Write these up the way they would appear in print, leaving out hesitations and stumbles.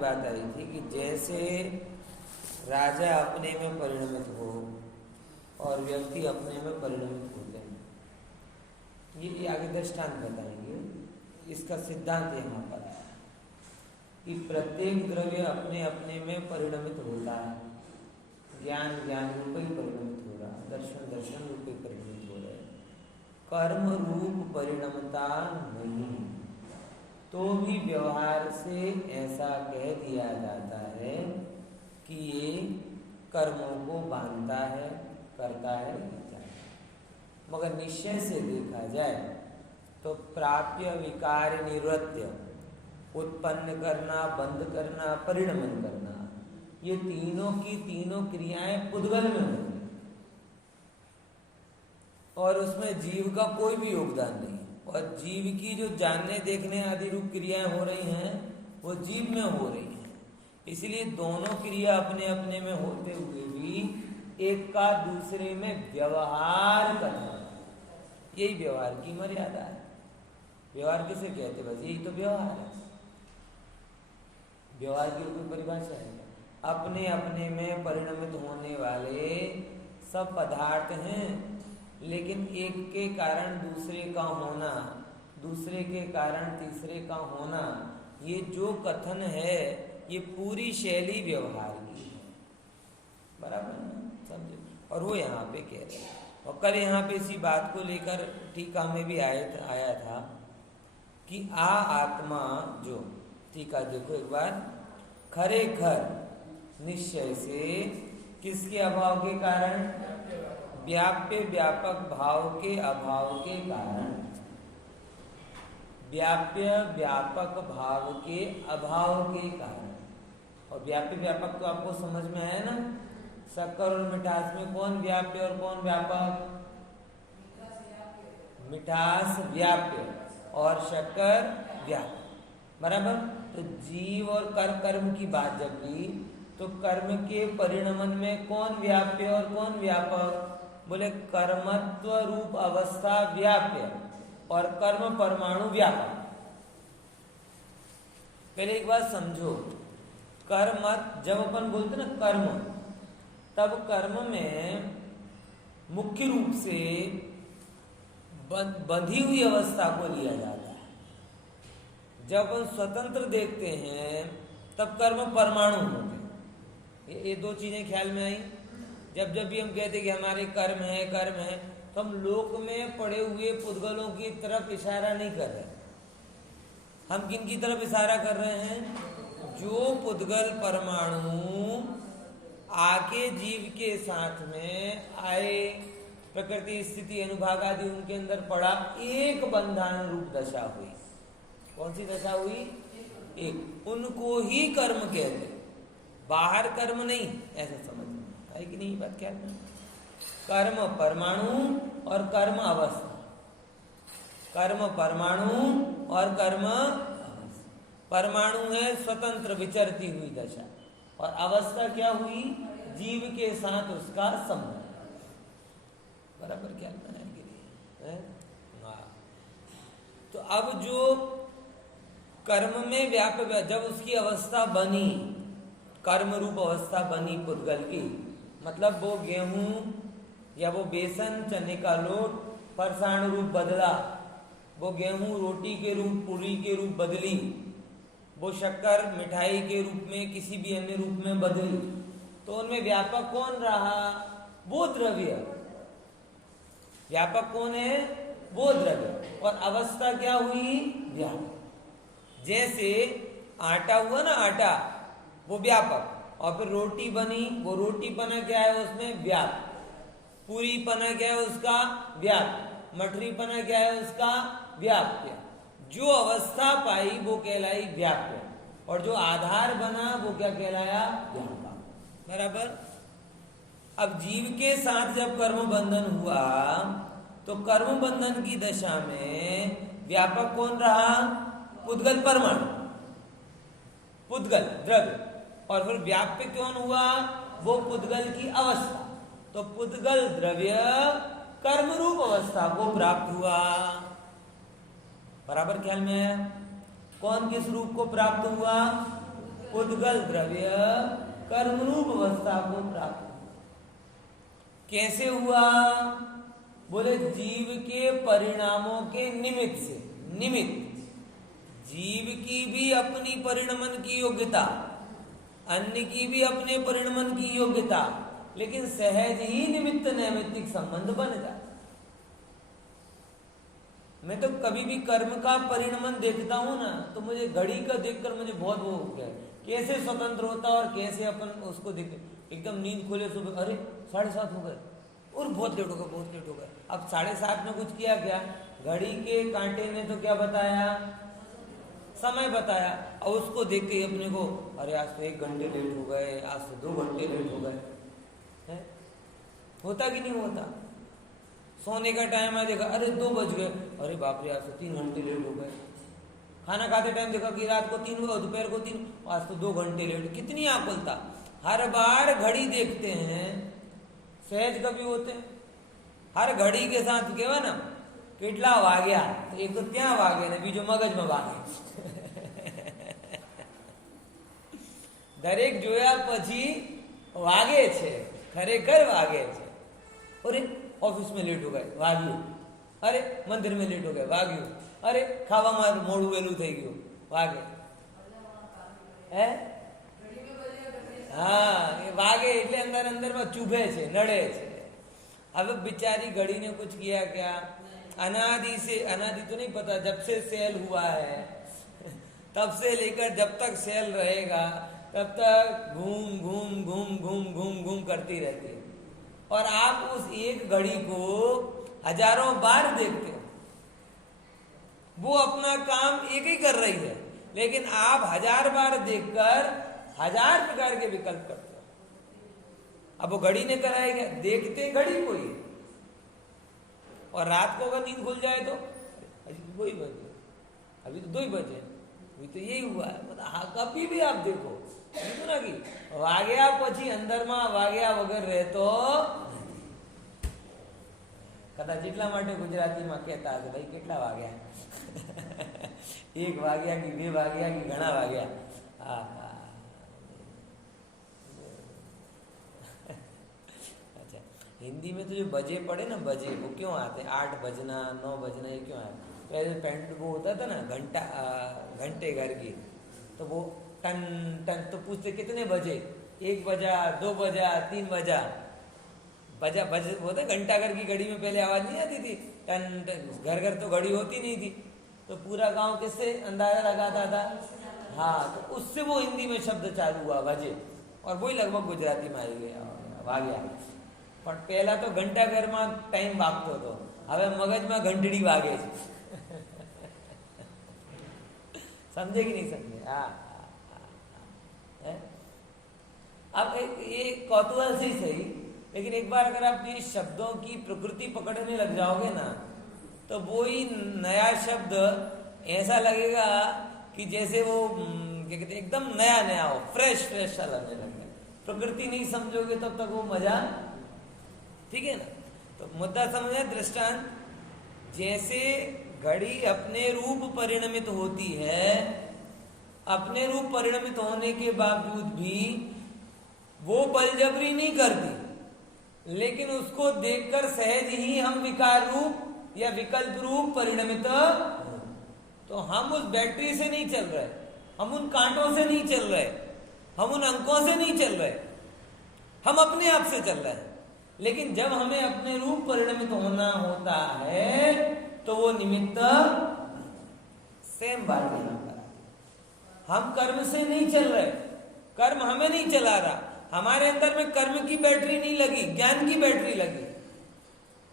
बात आई थी कि जैसे राजा अपने में परिणमित हो और व्यक्ति अपने में परिणमित होते हैं, ये आगे दृष्टांत बताएंगे। इसका सिद्धांत यहाँ पर है कि प्रत्येक द्रव्य अपने अपने में परिणमित होता है। ज्ञान ज्ञान रूप ही परिणमित हो रहा, दर्शन दर्शन रूप ही परिणमित हो रहे, कर्म रूप परिणमता नहीं। तो भी व्यवहार से ऐसा कह दिया जाता है कि ये कर्मों को बांधता है, करता है, मगर निश्चय से देखा जाए तो प्राप्य विकार निवृत्य, उत्पन्न करना, बंद करना, परिणमन करना, ये तीनों की तीनों क्रियाएं पुद्गल में होती और उसमें जीव का कोई भी योगदान नहीं। और जीव की जो जानने देखने आदि रूप क्रियाएं हो रही हैं वो जीव में हो रही हैं। इसलिए दोनों क्रिया अपने अपने में होते हुए भी एक का दूसरे में व्यवहार करना, यही व्यवहार की मर्यादा है। व्यवहार किसे कहते? बस यही तो व्यवहार है। व्यवहार की कोई परिभाषा है? अपने अपने में परिणमित होने वाले सब पदार्थ हैं, लेकिन एक के कारण दूसरे का होना, दूसरे के कारण तीसरे का होना, ये जो कथन है ये पूरी शैली व्यवहार की है। बराबर ना? समझे? और वो यहाँ पे कह रहे हैं। और कल यहाँ पे इसी बात को लेकर टीका में भी आया था कि आत्मा जो, टीका देखो एक बार, खरे खर निश्चय से किसके अभाव के कारण? व्याप्य व्यापक भाव के अभाव के कारण। व्याप्य व्यापक भाव के अभाव के कारण। और व्याप्य व्यापक तो आपको समझ में आया ना? शक्कर और मिठास में कौन व्याप्य और कौन व्यापक? मिठास व्याप्य और शक्कर व्यापक। बराबर? तो जीव और कर्म की बात जब ली तो कर्म के परिणमन में कौन व्याप्य और कौन व्यापक? बोले कर्मत्व रूप अवस्था व्याप्य और कर्म परमाणु व्यापक। पहले एक बात समझो, कर्म जब अपन बोलते ना कर्म, तब कर्म में मुख्य रूप से बंधी हुई अवस्था को लिया जाता है। जब अपन स्वतंत्र देखते हैं तब कर्म परमाणु होते हैं। ये दो चीजें ख्याल में आई। जब जब भी हम कहते कि हमारे कर्म है, तो हम लोक में पड़े हुए पुद्गलों की तरफ इशारा नहीं कर रहे। हम किन की तरफ इशारा कर रहे हैं? जो पुद्गल परमाणु आके जीव के साथ में आए, प्रकृति स्थिति अनुभाग आदि उनके अंदर पड़ा, एक बंधन रूप दशा हुई। कौन सी दशा हुई? एक। उनको ही कर्म कहते, बाहर कर्म नहीं, ऐसा समझ है कि नहीं? बात क्या है? कर्म परमाणु और कर्म अवस्था, कर्म परमाणु और कर्म अवस्था। परमाणु है स्वतंत्र विचरती हुई दशा, और अवस्था क्या हुई? जीव के साथ उसका संबंध। बराबर क्या है कि नहीं? तो अब जो कर्म में व्यापक, जब उसकी अवस्था बनी, कर्म रूप अवस्था बनी पुद्गल की, मतलब वो गेहूं या वो बेसन चने का लोट फरसाण रूप बदला, वो गेहूं रोटी के रूप, पूरी के रूप बदली, वो शक्कर मिठाई के रूप में किसी भी अन्य रूप में बदली, तो उनमें व्यापक कौन रहा? वो द्रव्य। व्यापक कौन है? वो द्रव्य। और अवस्था क्या हुई? व्यापक। जैसे आटा हुआ ना, आटा वो व्यापक, और फिर रोटी बनी, वो रोटी पना क्या है उसमें? व्याप्त। पूरी पना क्या है उसका? व्याप्त। मठरी पना क्या है उसका? व्याप्य। जो अवस्था पाई वो कहलाई व्याप्य, और जो आधार बना वो क्या कहलाया? व्यापक। बराबर? अब जीव के साथ जब कर्म बंधन हुआ तो कर्म बंधन की दशा में व्यापक कौन रहा? पुद्गल परमाणु, पुद्गल द्रव्य। और फिर व्याप्य कौन हुआ? वो पुद्गल की अवस्था। तो पुद्गल द्रव्य कर्म रूप अवस्था को प्राप्त हुआ। बराबर ख्याल में है? कौन किस रूप को प्राप्त हुआ? उद्गल द्रव्य कर्म रूप अवस्था को प्राप्त। कैसे हुआ? बोले जीव के परिणामों के निमित्त से। निमित्त जीव की भी अपनी परिणमन की योग्यता, अन्य की भी अपने परिणमन की योग्यता, लेकिन सहज ही निमित्त नैमित्तिक संबंध बन जाता। मैं तो कभी भी कर्म का परिणमन देखता हूं ना, तो मुझे घड़ी का देखकर मुझे बहुत वो हो गया, कैसे स्वतंत्र होता और कैसे अपन उसको देख। एकदम नींद खोले सुबह, अरे 7:30 हो गए और बहुत लेट हो गया, बहुत लेट हो गया। अब 7:30 में कुछ किया क्या? घड़ी के कांटे ने तो क्या बताया? समय बताया। और उसको देख के अपने को, अरे आज तो 1 घंटे लेट हो गए, आज तो 2 घंटे लेट हो गए। होता कि नहीं होता? सोने का टाइम है, देखा अरे 2 बज गए, अरे बाप रे आज तो 3 घंटे लेट हो गए। खाना खाते टाइम देखा कि रात को 3 हुआ, दोपहर को 3, आज तो 2 घंटे लेट। कितनी आकुलता! हर बार घड़ी देखते हैं, सहज कभी होते हैं? हर घड़ी के साथ केवा ना કેટલા વાગ્યા, તો એક તો ત્યાં વાગે ને બીજો મગજમાં વાગે. દરેક જોયા પછી વાગે છે, ખરેખર વાગે છે. અરે ઓફિસ में लेट हो गए, વાગ્યું. અરે મંદિર में लेट हो गए, વાગ્યું. અરે ખાવામાં મોડું વહેલું થઈ ગયું, વાગે. હે હા, એ વાગે એટલે અંદર અંદરમાં ચૂભે છે, નડે છે. अब बेचारी घड़ी ने कुछ किया क्या? अनादि से, अनादि तो नहीं पता, जब से सेल हुआ है तब से लेकर जब तक सेल रहेगा तब तक घूम घूम घूम घूम घूम घूम करती रहती है. और आप उस एक घड़ी को हजारों बार देखते हो. वो अपना काम एक ही कर रही है, लेकिन आप 1000 बार देखकर 1000 प्रकार के विकल्प करते हो. अब वो घड़ी ने कराया क्या? देखते घड़ी को ही. और रात को अगर नींद खुल जाए तो अभी तो 2 ही बजे, अभी तो 2 ही बजे, अभी तो यही हुआ है. मतलब हाँ, कभी भी आप देखो ना कि वाग्या પછી અંદરમાં વાગ્યા વગર રહેતો કદાચ એટલા માટે ગુજરાતીમાં કહેતા હશે, ભાઈ કેટલા વાગ્યા? 1 વાગ્યા કે 2 વાગ્યા કે ઘણા વાગ્યા? હા. हिंदी में तो जो बजे पड़े ना, बजे वो क्यों आते? 8 बजना, 9 बजना, ये क्यों आते? पहले पेंट वो होता था ना घंटा, घंटे घर की, तो वो टन टन, तो पूछते कितने बजे? 1 बजा, 2 बजा, 3 बजा. बजा बज होता घंटा घर की घड़ी में पहले आवाज नहीं आती थी, टन टन. घर घर तो घड़ी होती नहीं थी, तो पूरा गांव किससे अंदाजा लगाता था? हाँ, तो उससे वो हिंदी में शब्द चालू हुआ बजे, और वही लगभग गुजराती में આવી गया, आ गया. પણ પહેલા તો ઘંટા ઘરમાં ટાઈમ વાગતો હતો, હવે મગજમાં ઘંટડી વાગે છે. समझे कि नहीं समझे? हाँ. अब ये कौतूहल से ही सही, लेकिन एक बार अगर आप ये शब्दों की प्रकृति पकड़ने लग जाओगे ना, तो वो ही नया शब्द ऐसा लगेगा कि जैसे वो क्या कहते, एकदम नया नया हो, फ्रेश फ्रेश सा लगने लगेगा. प्रकृति नहीं समझोगे तब तक वो मजा. ठीक है ना? तो मुद्दा समझे. दृष्टांत, जैसे घड़ी अपने रूप परिणमित होती है, अपने रूप परिणमित होने के बावजूद भी वो बलजबरी नहीं करती, लेकिन उसको देखकर सहज ही हम विकार रूप या विकल्प रूप परिणमित. तो हम उस बैटरी से नहीं चल रहे, हम उन कांटों से नहीं चल रहे, हम उन अंकों से नहीं चल रहे, हम अपने आप से चल रहे हैं. लेकिन जब हमें अपने रूप परिणमित होना होता है तो वो निमित्त सेम बात नहीं होता. हम कर्म से नहीं चल रहे, कर्म हमें नहीं चला रहा. हमारे अंदर में कर्म की बैटरी नहीं लगी, ज्ञान की बैटरी लगी.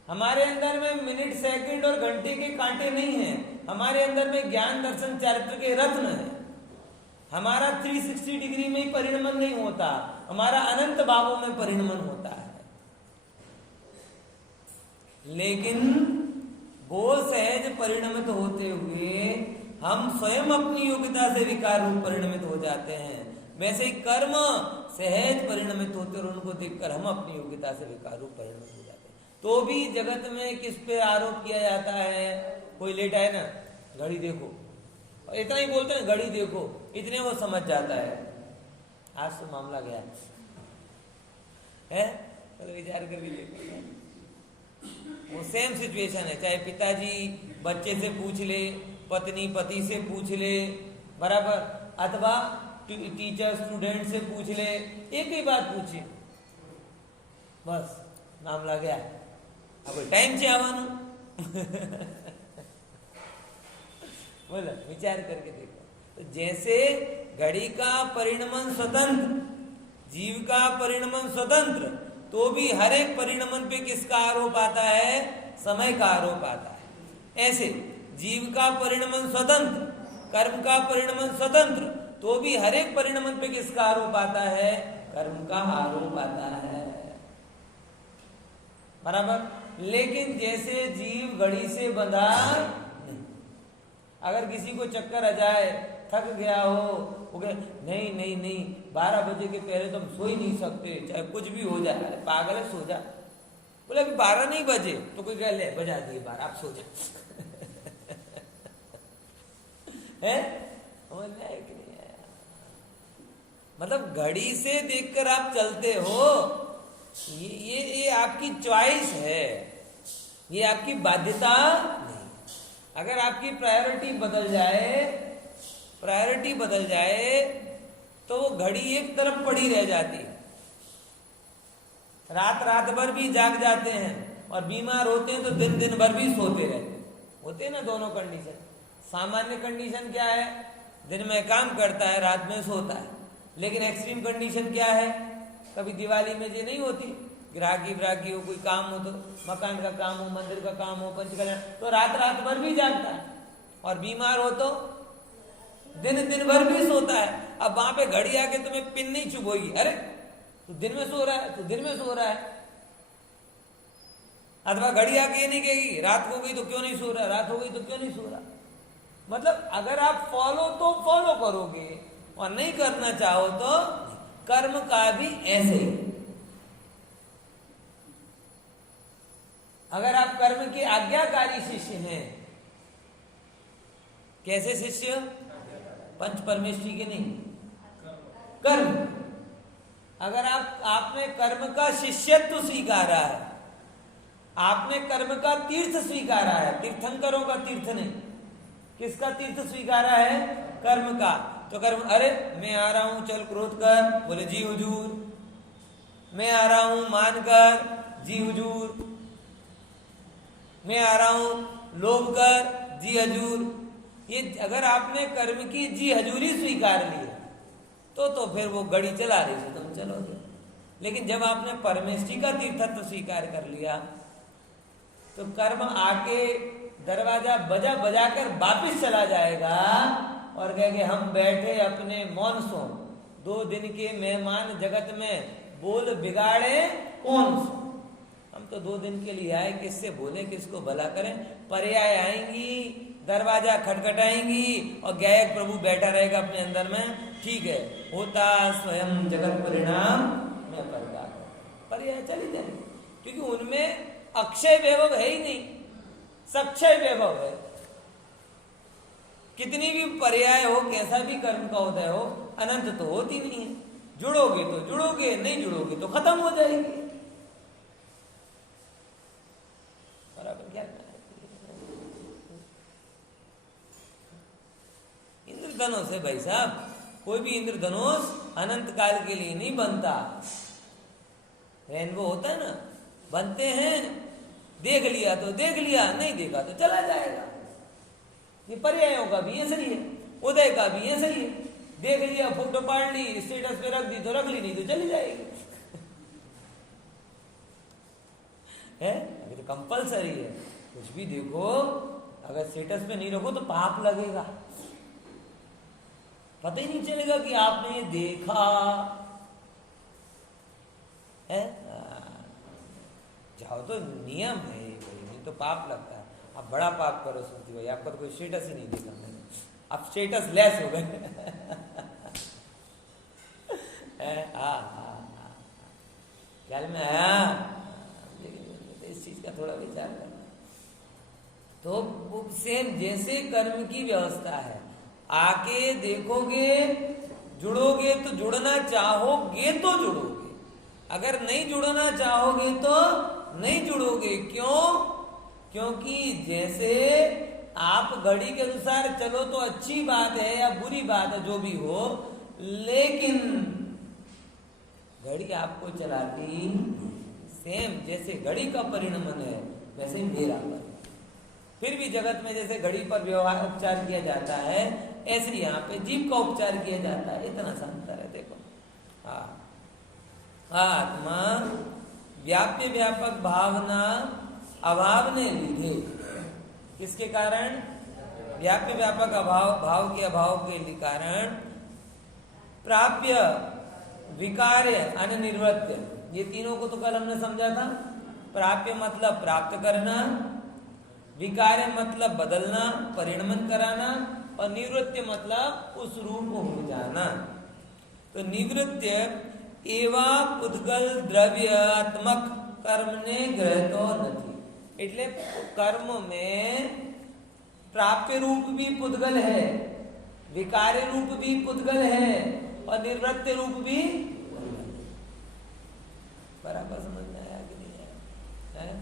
हमारे अंदर में मिनट, सेकंड और घंटे के कांटे नहीं है. हमारे अंदर में ज्ञान, दर्शन, चारित्र के रत्न है. हमारा 360 डिग्री में ही परिणमन नहीं होता, हमारा अनंत भावों में परिणमन होता है. लेकिन वो सहज परिणमित होते हुए हम स्वयं अपनी योग्यता से विकार रूप परिणमित हो जाते हैं. वैसे ही कर्म सहज परिणमित होते और उनको देखकर हम अपनी योग्यता से विकार रूप परिणमित हो जाते हैं. तो भी जगत में किस पे आरोप किया जाता है? कोई लेटा है ना, घड़ी देखो, और इतना ही बोलते हैं घड़ी देखो, इतने वो समझ जाता है. आज तो मामला गया है, तो विचार कर लीजिए। वो सेम सिचुएशन है, चाहे पिताजी बच्चे से पूछ ले, पत्नी पति से पूछ ले, बराबर, अथवा टीचर स्टूडेंट से पूछ ले, एक ही बात पूछे, बस मामला गया। अब टाइम चाहवानो बोलो, विचार करके देखो। तो जैसे घड़ी का परिणमन स्वतंत्र, जीव का परिणमन स्वतंत्र, तो भी हर एक परिणमन पे किसका आरोप आता है? समय का आरोप आता है। ऐसे जीव का परिणमन स्वतंत्र, कर्म का परिणमन स्वतंत्र, तो भी हर एक परिणमन पे किसका आरोप आता है? कर्म का आरोप आता है, बराबर। लेकिन जैसे जीव घड़ी से बंधा नहीं, अगर किसी को चक्कर आ जाए, थक गया हो, वो कहे नहीं नहीं नहीं 12 बजे के पहले तो हम सो ही नहीं सकते, चाहे कुछ भी हो जाए, पागल है, सो जा। बोले अभी 12 नहीं बजे, तो कोई कह ले बजा दिए 12, आप सो जा है? मतलब घड़ी से देखकर आप चलते हो, ये आपकी चॉइस है, ये आपकी बाध्यता नहीं। अगर आपकी प्रायोरिटी बदल जाए तो वो घड़ी एक तरफ पड़ी रह जाती है। रात भर भी जाग जाते हैं और बीमार होते हैं तो दिन भर भी सोते रहते होते हैं ना, दोनों कंडीशन। सामान्य कंडीशन क्या है? दिन में काम करता है, रात में सोता है। लेकिन एक्सट्रीम कंडीशन क्या है? कभी दिवाली में ये नहीं होती, ग्राहकी हो, कोई काम हो, तो मकान का काम हो, मंदिर का काम हो, पंचकल्याण, तो रात भर भी जागता है। और बीमार हो तो दिन भर भी सोता है। अब वहां पे घड़ी आके तुम्हें पिन नहीं चुभोगी, अरे तू दिन में सो रहा है, तू दिन में सो रहा है। अथवा घड़ी आके ये नहीं कहेगी रात हो गई तो क्यों नहीं सो रहा, रात हो गई तो क्यों नहीं सो रहा। मतलब अगर आप फॉलो करोगे और नहीं करना चाहो तो कर्म का भी ऐसे ही। अगर आप कर्म के आज्ञाकारी शिष्य हैं, कैसे शिष्य? पंच परमेष्ठी के नहीं, कर्म। अगर आपने कर्म का शिष्यत्व स्वीकारा है, आपने कर्म का तीर्थ स्वीकारा है, तीर्थंकरों का तीर्थ नहीं, किसका तीर्थ स्वीकारा है? कर्म का। तो कर्म, अरे मैं आ रहा हूं, चल क्रोध कर, बोले जी हुजूर। मैं आ रहा हूं, मान कर, जी हुजूर। मैं आ रहा हूं, लोभ कर, जी हजूर। ये अगर आपने कर्म की जी हजूरी स्वीकार ली तो फिर वो गड़ी चला रही है, तुम चलोगे। लेकिन जब आपने परमेष्ठी का तीर्थत्व स्वीकार कर लिया तो कर्म आके दरवाजा बजा कर वापिस चला जाएगा और कहेंगे हम बैठे अपने मौन सो, 2 दिन के मेहमान जगत में, बोल बिगाड़े कौन सो। हम तो 2 दिन के लिए आए, किससे बोले, किसको भला करें। पर्याय आएंगी, दरवाजा खटखटाएंगी और गायक प्रभु बैठा रहेगा अपने अंदर में, ठीक है, होता स्वयं जगत परिणाम में प्रकार, पर्याय चली जाएंगे। क्योंकि उनमें अक्षय वैभव है ही नहीं, सक्षय वैभव है। कितनी भी पर्याय हो, कैसा भी कर्म का उदय हो, अनंत तो होती नहीं है। जुड़ोगे तो जुड़ोगे, नहीं जुड़ोगे तो खत्म हो जाएगी। बराबर क्या? इंद्रधनुष है भाई साहब, कोई भी इंद्रधनुष अनंत काल के लिए नहीं बनता। रेनबो होता है ना, बनते हैं, देख लिया तो देख लिया, नहीं देखा तो चला जाएगा। ये पर्यायों का भी ऐसा ही है, उदय का भी ऐसा ही है। देख लिया, फोटो पाड़ ली, स्टेटस पे रख दी तो रख ली, नहीं तो चली जाएगी है। अभी तो कंपलसरी है, कुछ भी देखो अगर स्टेटस पे नहीं रखो तो पाप लगेगा, पता ही नहीं चलेगा कि आपने ये देखा है। जाओ तो नियम है, नहीं तो पाप लगता है। आप बड़ा पाप करो, सुनती भाई आपका तो कोई स्टेटस ही नहीं देखा मैंने, आप स्टेटस लेस हो गए ख्याल में आया, लेकिन इस चीज का थोड़ा विचार करना। तो सेम जैसे कर्म की व्यवस्था है, आके देखोगे जुड़ोगे तो जुड़ना चाहोगे तो जुड़ोगे, अगर नहीं जुड़ना चाहोगे तो नहीं जुड़ोगे। क्यों? क्योंकि जैसे आप घड़ी के अनुसार चलो तो अच्छी बात है या बुरी बात है जो भी हो, लेकिन घड़ी आपको चलाती सेम जैसे घड़ी का परिणमन है वैसे मेरा पर। फिर भी जगत में जैसे घड़ी पर व्यवहार उपचार किया जाता है, ऐसे यहाँ पे जीव का उपचार किया जाता है। इतना सा अंतर है। देखो, आत्मा व्याप्य व्यापक भावना अभाव ने लीधे, किसके कारण? व्याप्य व्यापक अभाव, भाव के अभाव के कारण प्राप्य विकार्य अनिर्वृत्य, ये तीनों को तो कल हमने समझा था। प्राप्य मतलब प्राप्त करना, विकार्य मतलब बदलना, परिणमन कराना, और निवृत्य मतलब उस रूप को हो जाना। तो निवृत्य एवा पुद्गल द्रव्यात्मक कर्म ने ग्रहतो નથી, એટલે कर्म में प्राप्य रूप भी पुद्गल है, विकार्य रूप भी पुद्गल है, और निवृत्त रूप भी। बराबर समझ में आया कि नहीं आया?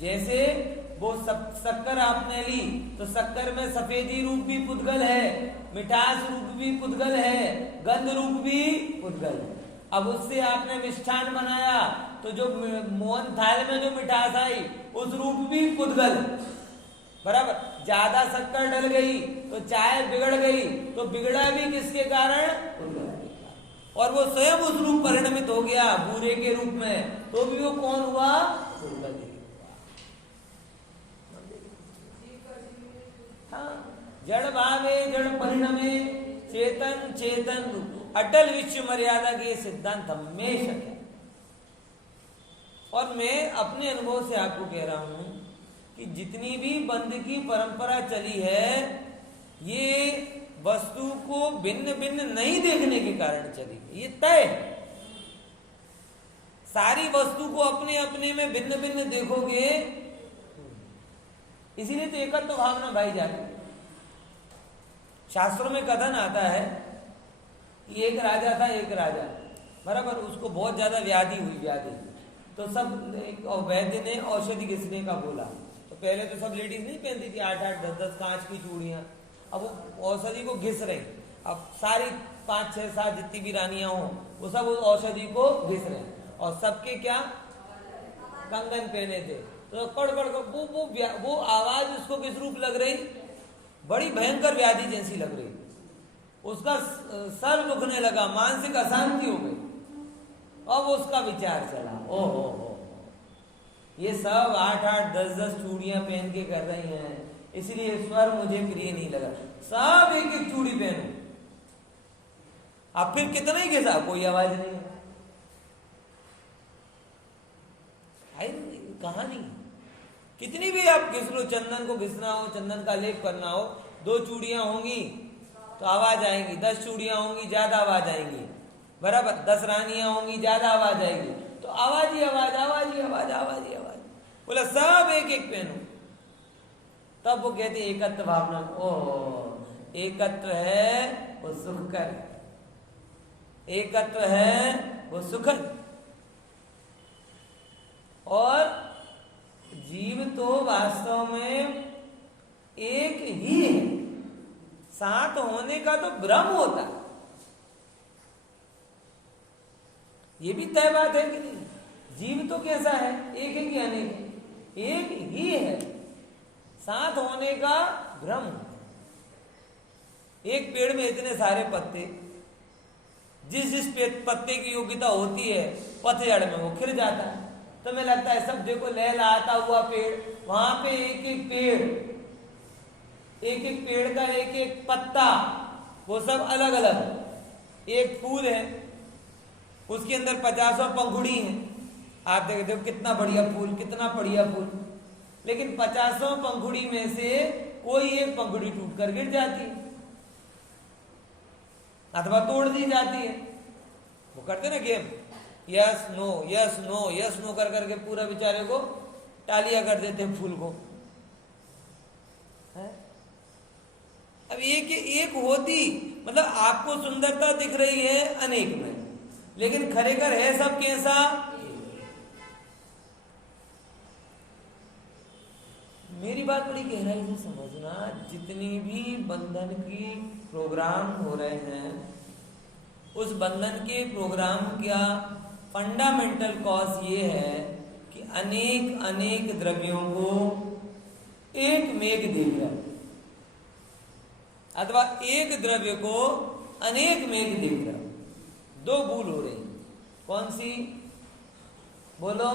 जैसे वो शक्कर आपने ली तो शक्कर में सफेदी रूप भी पुद्गल है, मिठास रूप भी पुद्गल है, गंध रूप भी पुद्गल है। अब उससे आपने मिष्ठान बनाया तो जो मोहन थाल में जो मिठास आई उस रूप भी पुद्गल। बराबर, ज्यादा शक्कर डल गई तो चाय बिगड़ गई, तो बिगड़ा भी किसके कारण? और वो स्वयं उस रूप परिणमित हो गया बूरे के रूप में, तो भी वो कौन हुआ? हाँ, जड़ भावे जड़ परिणमे चेतन चेतन रूप, अटल विश्व मर्यादा के सिद्धांत हमेशा है। और मैं अपने अनुभव से आपको कह रहा हूं कि जितनी भी बंद की परंपरा चली है, ये वस्तु को भिन्न भिन्न नहीं देखने के कारण चली, ये तय। सारी वस्तु को अपने अपने में भिन्न भिन्न देखोगे, इसीलिए तो एकत्व भावना भाई जाती। शास्त्रों में कथन आता है कि एक राजा था, एक राजा, बराबर, उसको बहुत ज्यादा व्याधि हुई, व्याधि। तो सब एक वैद्य ने औषधि घिसने का बोला। तो पहले तो सब लेडीज नहीं पहनती थी 8-8, 10-10 कांच की चूड़ियां। अब वो औषधि को घिस रहे, अब सारी 5, 6, 7 जितनी भी रानियां हो वो सब उस औषधि को घिस रहे, और सबके क्या कंगन पहने थे। तो कड़ वो आवाज उसको किस रूप लग रही? बड़ी भयंकर व्याधि जैसी लग रही। उसका सर दुखने लगा, मानसिक अशांति हो गई। अब उसका विचार चला, ओहो ये सब 8-8, 10-10 चूड़ियां पहन के कर रही हैं, इसलिए स्वर मुझे प्रिय नहीं लगा, सब एक एक चूड़ी पहनो। अब फिर कितना ही घिसा, कोई आवाज नहीं आई। कहानी कितनी भी आप घिस लो, चंदन को घिसना हो, चंदन का लेप करना हो, 2 चूड़ियां होंगी तो आवाज आएंगी, 10 चूड़ियां होंगी ज्यादा आवाज आएंगी, बराबर, 10 रानियां होंगी ज्यादा आवाज आएगी। तो आवाज ही आवाज, आवाज ही आवाज, आवाज ही आवाज। बोला सब एक एक पहनो। तब वो कहते एकत्व भावना। ओ एकत्व है वो सुखकर, एकत्व है वो सुखद। और जीव तो वास्तव में एक ही है, साथ होने का तो भ्रम होता है। ये भी तय बात है कि नहीं? जीव तो कैसा है? एक है कि अनेक? एक ही है, साथ होने का भ्रम। एक पेड़ में इतने सारे पत्ते, जिस जिस पत्ते की योग्यता होती है पतझड़ में वो खिल जाता है। तो मैं लगता है सब देखो लहलहाता हुआ पेड़, वहां पे एक एक पेड़, एक एक पेड़ का एक एक पत्ता, वो सब अलग अलग। एक फूल है, उसके अंदर 50 पंखुड़ी है। आप देखो कितना बढ़िया फूल, कितना बढ़िया फूल, लेकिन 50 पंखुड़ी में से कोई एक पंखुड़ी टूट कर गिर जाती है अथवा तोड़ दी जाती है। वो करते ना game, yes no yes no yes no कर करके पूरा बेचारे को टालिया कर देते हैं फूल को। है? अब एक होती, मतलब आपको सुंदरता दिख रही है अनेक में, लेकिन खरेखर है सब कैसा? मेरी बात बड़ी गहराई से समझना। जितनी भी बंधन की प्रोग्राम हो रहे हैं, उस बंधन के प्रोग्राम का फंडामेंटल कॉज ये है कि अनेक अनेक द्रव्यों को एक मेघ देख रहा है, अथवा एक द्रव्य को अनेक मेघ देख रहा है। दो भूल हो रही, कौन सी? बोलो।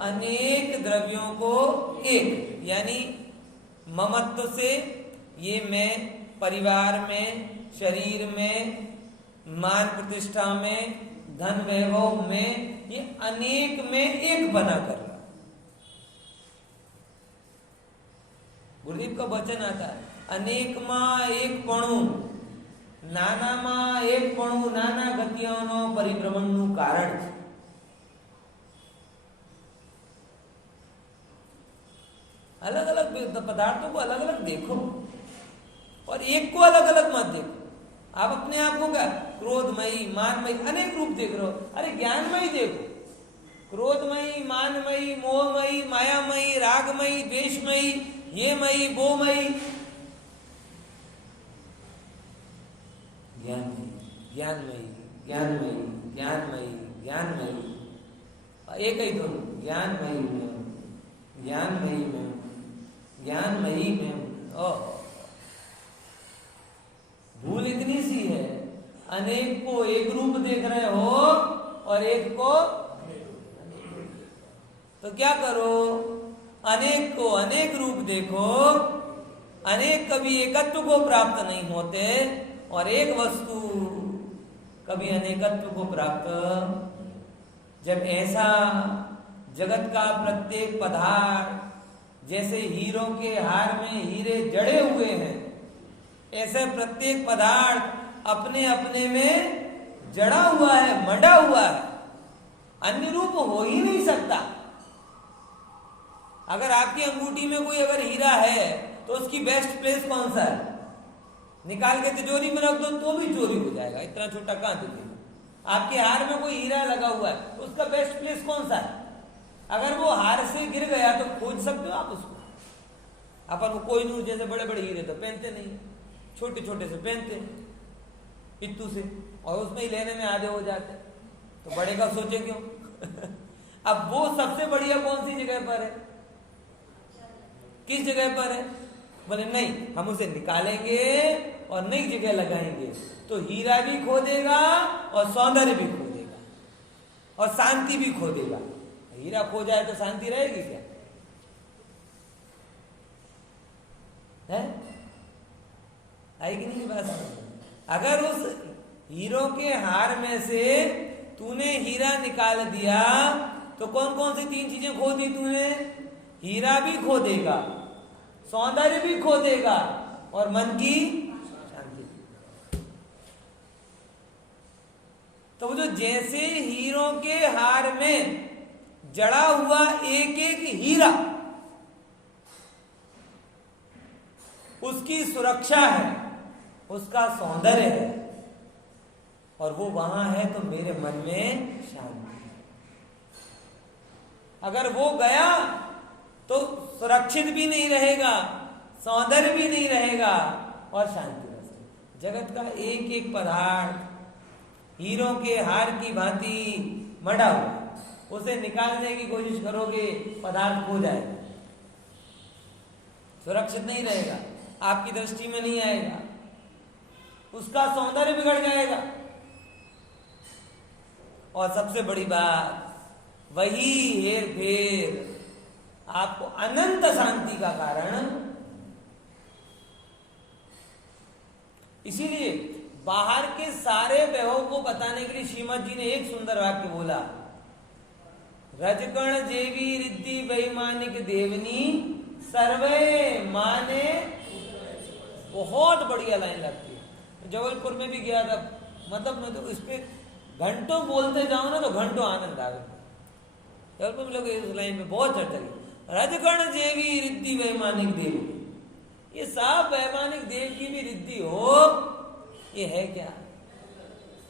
अनेक द्रव्यों को एक, यानी ममत्व से, ये मैं परिवार में, शरीर में, मान प्रतिष्ठा में, धन वैभव में, ये अनेक में एक बना कर रहा। गुरुदेव का वचन आता है, अनेक मां एक पणु, नाना मां एक पणु, नाना गतियों परिभ्रमण नु कारण। अलग अलग पदार्थों को अलग अलग देखो और एक को अलग अलग मत देखो। आप अपने आप को क्या क्रोधमयी, मानमयी, अनेक रूप देख रहे हो, अरे ज्ञानमयी देखो। क्रोधमयी, मानमयी, मोहमयी, मायामयी, रागमयी, द्वेषमयी, ये मयी, वो मयी, ज्ञानमयी, ज्ञानमयी, ज्ञानमयी, ज्ञानमयी, ज्ञानमयी, एक ही दोनों, ज्ञानमयी में, ज्ञानमयी में, ज्ञानमयी में। ओह, भूल इतनी सी है, अनेक को एक रूप देख रहे हो और एक को, तो क्या करो? अनेक को अनेक रूप देखो। अनेक कभी एकत्व को प्राप्त नहीं होते और एक वस्तु कभी अनेकत्व को प्राप्त। जब ऐसा जगत का प्रत्येक पदार्थ जैसे हीरों के हार में हीरे जड़े हुए हैं, ऐसे प्रत्येक पदार्थ अपने अपने में जड़ा हुआ है, मंडा हुआ है, अन्य रूप हो ही नहीं सकता। अगर आपकी अंगूठी में कोई अगर हीरा है तो उसकी बेस्ट प्लेस कौन सा है? निकाल के तिजोरी में रख दो तो भी चोरी हो जाएगा, इतना छोटा कहां दिखेगा। आपके हार में कोई हीरा लगा हुआ है तो उसका बेस्ट प्लेस कौन सा है? अगर वो हार से गिर गया तो खोज सकते हो आप उसको। अपन को कोई नूर जैसे बड़े बड़े हीरे तो पहनते नहीं, छोटे छोटे से पहनते पित्तू से, और उसमें ही लेने में आधे हो जाते, तो बड़े का सोचे क्यों? अब वो सबसे बढ़िया कौन सी जगह पर है? किस जगह पर है? बोले नहीं, हम उसे निकालेंगे और नई जगह लगाएंगे तो हीरा भी खो देगा और सौंदर्य भी खो देगा और शांति भी खो देगा। हीरा खो जाए तो शांति रहेगी क्या? है आएगी नहीं बात? अगर उस हीरों के हार में से तूने हीरा निकाल दिया तो कौन कौन सी तीन चीजें खो दी तूने? हीरा भी खो देगा, सौंदर्य भी खो देगा और मन की शांति। तो वो जो जैसे हीरों के हार में जड़ा हुआ एक एक हीरा, उसकी सुरक्षा है, उसका सौंदर्य है, और वो वहां है तो मेरे मन में शांति। अगर वो गया तो सुरक्षित भी नहीं रहेगा, सौंदर्य भी नहीं रहेगा और शांति रहेगी। जगत का एक एक पदार्थ हीरों के हार की भांति मढ़ा हुआ, उसे निकालने की कोशिश करोगे पदार्थ खो जाएगा, सुरक्षित नहीं रहेगा, आपकी दृष्टि में नहीं आएगा, उसका सौंदर्य बिगड़ जाएगा। और सबसे बड़ी बात, वही हेर फेर आपको अनंत शांति का कारण। इसीलिए बाहर के सारे वैभव को बताने के लिए श्रीमद जी ने एक सुंदर वाक्य बोला, रजगण जेवी रिद्धि वैमानिक देवनी सर्वे माने। बहुत बढ़िया लाइन लगती है। जबलपुर में भी गया था, मतलब मैं तो इस पे घंटों बोलते जाऊं ना तो घंटों आनंद आवे। जबलपुर में लोग इस लाइन में बहुत चर्चा की, रजगण जेवी रिद्धि वैमानिक देवनी। ये सब वैमानिक देव की भी रिद्धि हो, ये है क्या?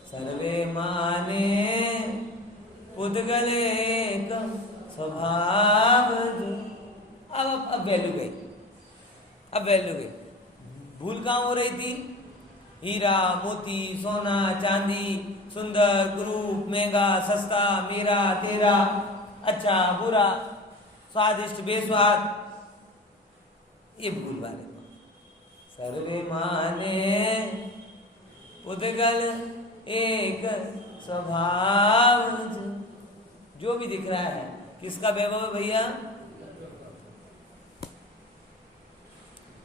सर्वे माने पुद्गले का स्वभाव। अब वैल्यू गई, अब वैल्यू गई। भूल कहाँ हो रही थी? हीरा मोती सोना चांदी सुंदर रूप महंगा सस्ता मेरा तेरा अच्छा बुरा स्वादिष्ट बेस्वाद, ये भूल वाले। सर्वे माने पुद्गल एक स्वभाव। जो भी दिख रहा है किसका वैभव है भैया?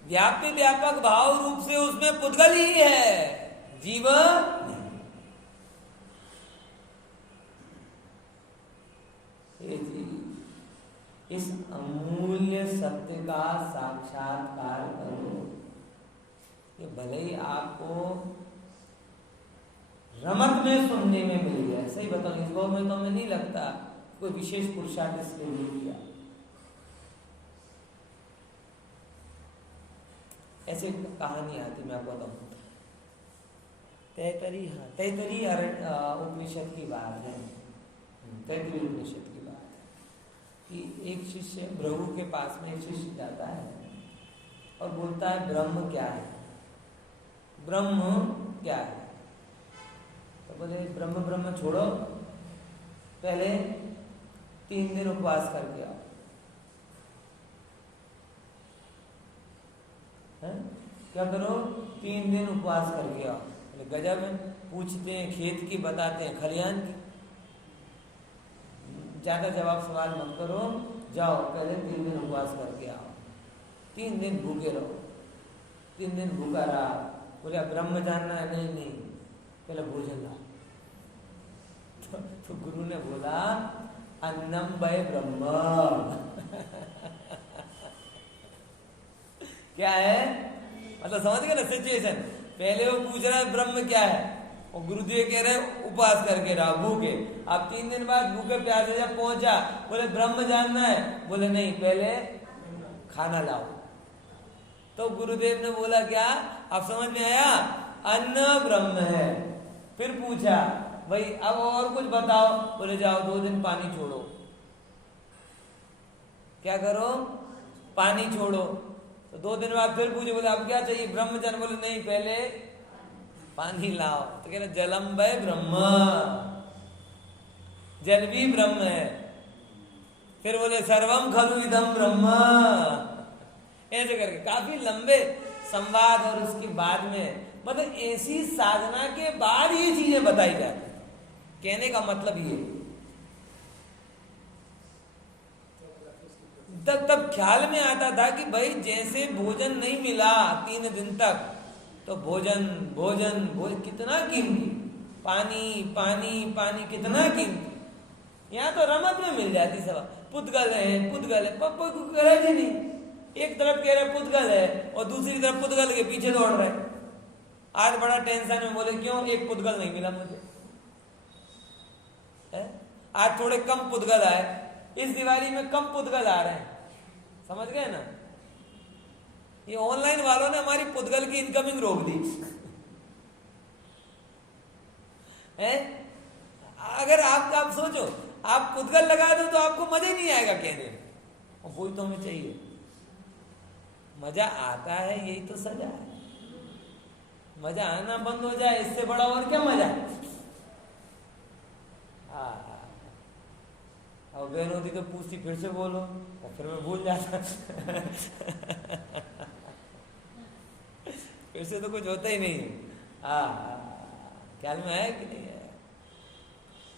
व्याप्य व्यापक भाव रूप से उसमें पुद्गल ही है, जीव नहीं। इस अमूल्य सत्य का साक्षात्कार करो। ये भले ही आपको रमत में सुनने में मिल गया, सही बताऊं इस गौ में तो हमें नहीं लगता कोई विशेष पुरुषार्थ इसलिए मिल गया। ऐसे कहानी आती, मैं आपको बताऊं। तैतरी उपनिषद की बात है, तैतरी उपनिषद की बात है कि एक शिष्य भृगु के पास में एक शिष्य जाता है और बोलता है ब्रह्म क्या है, ब्रह्म क्या है? तो बोले ब्रह्म ब्रह्म छोड़ो, पहले 3 दिन उपवास करके आओ। क्या करो? 3 दिन उपवास करके आओ। बोले गजब है, पूछते हैं खेत की बताते हैं खलिहान की। ज्यादा जवाब सवाल मत करो, जाओ पहले 3 दिन उपवास करके आओ। 3 दिन भूखे रहो। 3 दिन भूखा रहा। बोले ब्रह्म जानना है? नहीं नहीं, पहले भोजन ला। तो गुरु ने बोला अन्नम वै ब्रह्म। क्या है मतलब? समझ गए ना सिचुएशन? पहले वो पूछ रहा है ब्रह्म क्या है, और गुरुदेव कह रहे उपवास करके रहा भूखे। अब 3 दिन बाद भूखे प्यासे जब पहुंचा, बोले ब्रह्म जानना है? बोले नहीं, पहले खाना लाओ। तो गुरुदेव ने बोला क्या? अब समझ में आया? अन्न ब्रह्म है। फिर पूछा भाई अब और कुछ बताओ। बोले जाओ 2 दिन पानी छोड़ो। क्या करो? पानी छोड़ो। तो 2 दिन बाद फिर पूछे, बोले अब क्या चाहिए? ब्रह्मचर्य। बोले नहीं, पहले पानी लाओ। तो कह रहे जलम वै ब्रह्म, जल भी ब्रह्म है। फिर बोले सर्वम खलु इदम ब्रह्म। ऐसे करके काफी लंबे संवाद, और उसके बाद में मतलब ऐसी साधना के बाद ये चीजें बताई जाती। कहने का मतलब ये, तब ख्याल में आता था कि भाई जैसे भोजन नहीं मिला 3 दिन तक, तो भोजन भोजन भोजन कितना कीमती, पानी पानी पानी कितना कीमती। यहाँ तो रमत में मिल जाती सब। पुद्गल है पुद्गल है, पप्पा को करे ही नहीं। एक तरफ कह रहे पुद्गल है और दूसरी तरफ पुद्गल के पीछे दौड़ रहे। आज बड़ा टेंशन में, बोले क्यों? एक पुद्गल नहीं मिला मुझे। आज थोड़े कम पुद्गल आए, इस दिवाली में कम पुद्गल आ रहे हैं। समझ गए ना? ये ऑनलाइन वालों ने हमारी पुद्गल की इनकमिंग रोक दी है। अगर आप सोचो, आप पुद्गल लगा दो तो आपको मजा नहीं आएगा कहने में, और वही तो हमें चाहिए। मजा आता है, यही तो सजा है। मजा आना बंद हो जाए, इससे बड़ा और क्या मजा है? और बहन होती तो पूछती फिर से बोलो, और फिर मैं भूल जाता। फिर से तो कुछ होता ही नहीं। ख्याल में आया कि नहीं आया?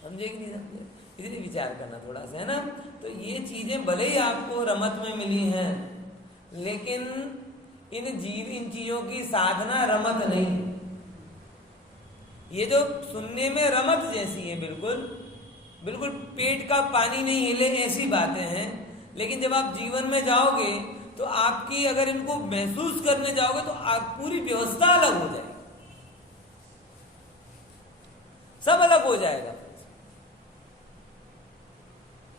समझे कि नहीं समझे? इसलिए विचार करना थोड़ा सा, है ना? तो ये चीजें भले ही आपको रमत में मिली हैं, लेकिन इन चीजों की साधना रमत नहीं। ये जो सुनने में रमत जैसी है, बिल्कुल बिल्कुल पेट का पानी नहीं हिले ऐसी बातें हैं, लेकिन जब आप जीवन में जाओगे तो आपकी, अगर इनको महसूस करने जाओगे तो आप पूरी व्यवस्था अलग हो जाएगी, सब अलग हो जाएगा।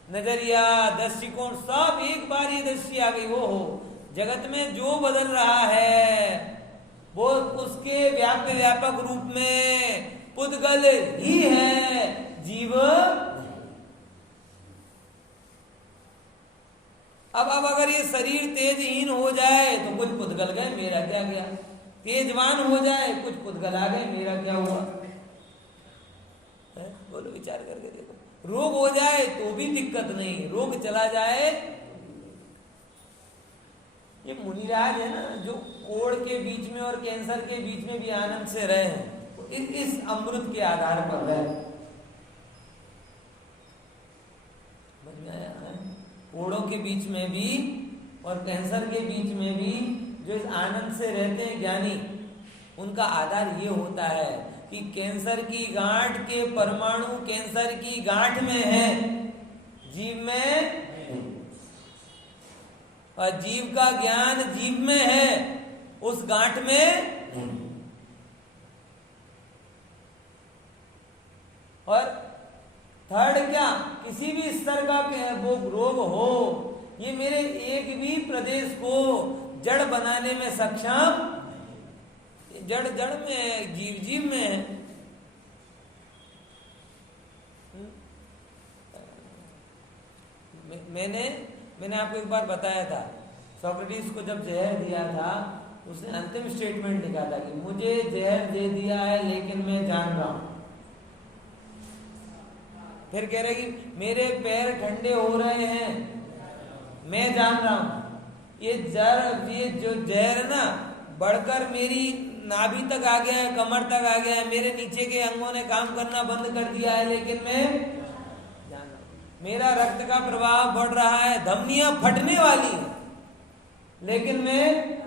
नजरिया दृष्टिकोण सब एक बार ये दृष्टि आ गई, हो जगत में जो बदल रहा है वो उसके व्यापक रूप में पुद्गल ही है, जीव। अब अगर ये शरीर तेजहीन हो जाए तो कुछ पुद्गल गए, मेरा क्या गया। तेजवान हो जाए, कुछ पुद्गल आ गए, मेरा क्या हुआ। बोलो, विचार करके देखो। रोग हो जाए तो भी दिक्कत नहीं, रोग चला जाए। ये मुनिराज है ना, जो कोढ़ के बीच में और कैंसर के बीच में भी आनंद से रहे हैं, इस अमृत के आधार पर रहे। कोढ़ों के बीच में भी और कैंसर के बीच में भी जो इस आनंद से रहते हैं ज्ञानी, उनका आधार ये होता है कि कैंसर की गांठ के परमाणु कैंसर की गांठ में है, जीव में, और जीव का ज्ञान जीव में है, उस गांठ में। और थर्ड क्या, किसी भी स्तर का वो रोग हो, ये मेरे एक भी प्रदेश को जड़ बनाने में सक्षम, जड़ जड़ में है, जीव जीव में है। मैंने आपको एक बार बताया था, सोक्रेटिस को जब जहर दिया था, उसने अंतिम स्टेटमेंट लिखा था कि मुझे जहर दे दिया है लेकिन मैं जान रहा हूं। फिर कह रहे कि मेरे पैर ठंडे हो रहे हैं, मैं जान रहा हूं। ये जो जहर है ना, बढ़कर मेरी नाभि तक आ गया है, कमर तक आ गया है, मेरे नीचे के अंगों ने काम करना बंद कर दिया है, लेकिन मैं जान रहा हूं। मेरा रक्त का प्रवाह बढ़ रहा है, धमनियां फटने वाली है, लेकिन मैं,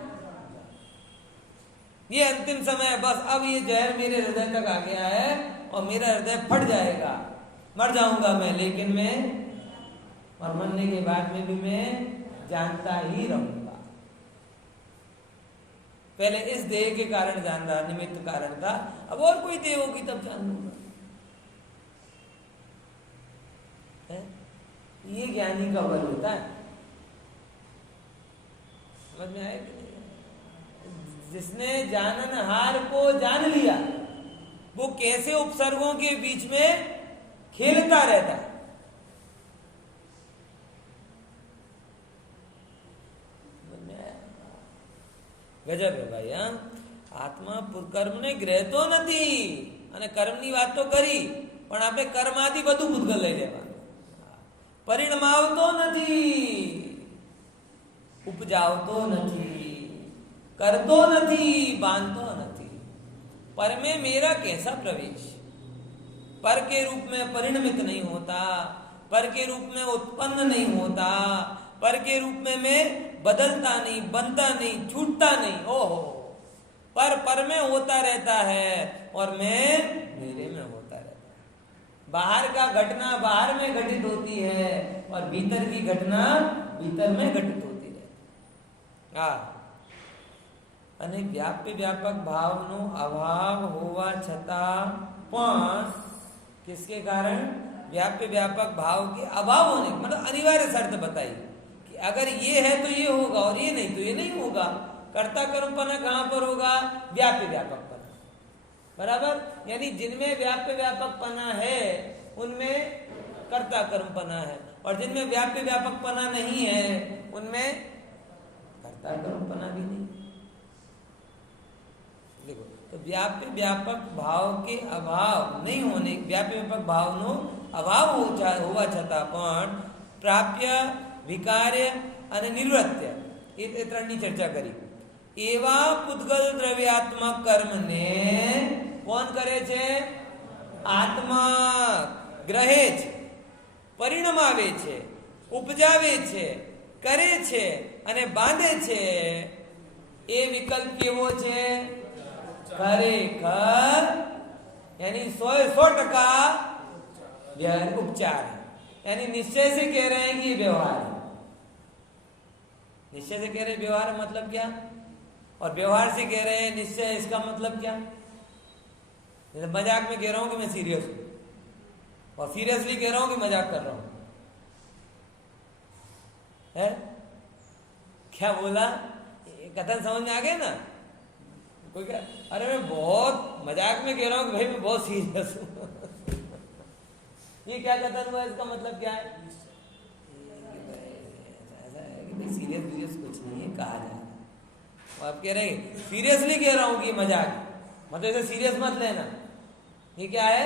ये अंतिम समय है, बस अब ये जहर मेरे हृदय तक आ गया है और मेरा हृदय फट जाएगा, मर जाऊंगा मैं, लेकिन मैं, और मरने के बाद में भी मैं जानता ही रहूंगा। पहले इस देह के कारण जान रहा, निमित्त कारण था, अब और कोई देह होगी तब जान लूंगा। ये ज्ञानी का बल होता है। समझ में आया कि नहीं? जिसने जाननहार को जान लिया, वो कैसे उपसर्गों के बीच में खेलता रहता है। ગજબ હે ભાઈ। હા, આત્મા કર્મને ગ્રહતો નથી, અને કર્મની વાત તો કરી, પણ આપણે કર્મમાંથી બધું ભૂતગલ લઈ લેવાનું, પરિણમાવતો નથી, ઉપજાવતો નથી, करतो नहीं, बांधतो नहीं। पर में मेरा कैसा प्रवेश, पर के रूप में परिणमित नहीं होता, पर के रूप में उत्पन्न नहीं होता, पर के रूप में मैं बदलता नहीं, बनता नहीं, छूटता नहीं। ओहो, पर में होता रहता है और मैं मेरे में होता रहता है। बाहर का घटना बाहर में घटित होती है और भीतर की घटना भीतर में घटित होती है। हाँ, અને વ્યાપ્ય વ્યાપક ભાવનો અભાવ હોવા છતાં પણ किसके कारण, व्याप्य व्यापक भाव के अभाव होने, मतलब अनिवार्य शर्त बताई कि अगर ये है तो ये होगा और ये नहीं तो ये नहीं होगा। कर्ता कर्मपना कहां पर होगा, व्याप्य व्यापकपना, बराबर। यानी जिनमें व्याप्य व्यापकपना है उनमें कर्ता कर्मपना है, और जिनमें व्याप्य व्यापकपना नहीं है उनमें कर्ता कर्मपना भी नहीं। देखो, तो व्याप्य व्यापक भाव के अभाव नहीं होने, व्याप्य व्यापक भाव नो अभाव होवा छતાં પણ પ્રાપ્ય, વિકાર્ય અને નિવૃત્ય, એ ત્રણની ચર્ચા કરી। એવા પુદ્ગલ દ્રવ્યાત્મક કર્મને કોણ કરે છે, આત્મા ગ્રહે છે, પરિણમાવે છે, ઉપજાવે છે, કરે છે અને બાંધે છે। એ વિકલ્પ કેવો છે, खरेखर, यानी 100% उपचार है। यानी निश्चय से कह रहे हैं कि ये व्यवहार है, निश्चय से कह रहे हैं व्यवहार मतलब क्या, और व्यवहार से कह रहे हैं निश्चय, इसका मतलब क्या। मजाक में कह रहा हूं कि मैं सीरियस हूं, और सीरियसली कह रहा हूं कि मजाक कर रहा हूं, है क्या बोला? कथन समझ में आ गया ना? कोई क्या, अरे मैं बहुत मजाक में कह रहा हूँ कि भाई मैं बहुत सीरियस हूँ। ये क्या कथन हुआ? इसका मतलब क्या है? ऐसा है कि भाई सीरियस कुछ नहीं है कहा जाए। आप कह रहे हैं सीरियसली कह रहा हूँ कि मजाक, मतलब इसे सीरियस मत लेना। ये क्या है?